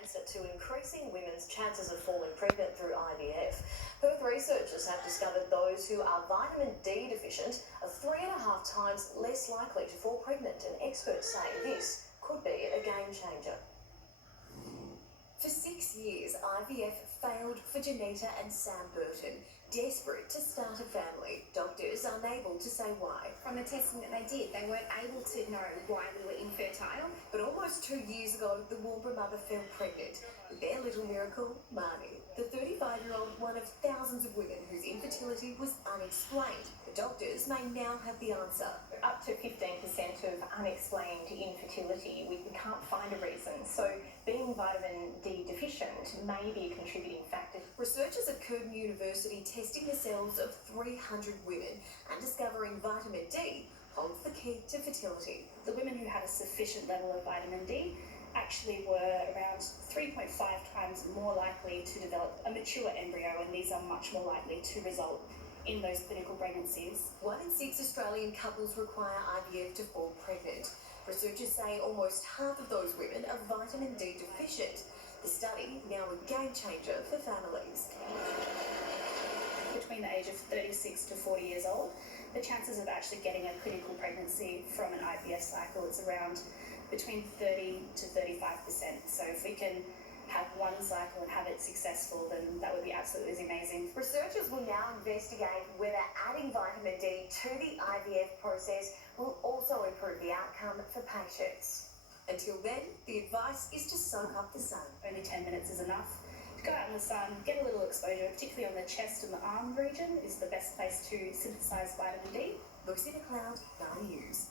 answer to increasing women's chances of falling pregnant through IVF. Perth researchers have discovered those who are vitamin D deficient are 3.5 times less likely to fall pregnant, and experts say this could be a game changer. For 6 years, IVF failed for Ch9 and Sam Burton. Desperate to start a family, doctors unable to say why. From the testing that they did, they weren't able to know why we were infertile. But almost 2 years ago, the Woomera mother fell pregnant with their little miracle, Marnie. The 35-year-old, one of thousands of women whose infertility was unexplained. The doctors may now have the answer. Up to 15% of unexplained infertility, we can't find a reason. So being vitamin D deficient may be a contributing factor. Researchers at Curtin University testing the cells of 300 women and discovering vitamin D holds the key to fertility. The women who had a sufficient level of vitamin D actually were around 3.5 times more likely to develop a mature embryo, and these are much more likely to result in those clinical pregnancies. 1 in 6 Australian couples require IVF to fall pregnant. Researchers say almost half of those women are vitamin D deficient. The study now a game changer for families. Between the age of 36 to 40 years old, the chances of actually getting a clinical pregnancy from an IVF cycle is around between 30 to 35%. So if we can have one cycle and have it successful, then that would be absolutely amazing. Researchers will now investigate whether adding vitamin D to the IVF process will also improve the outcome for patients. Until then, the advice is to soak up the sun. Only 10 minutes is enough. To go out in the sun, get a little exposure, particularly on the chest and the arm region, is the best place to synthesize vitamin D. Lucy McLeod, 9 News.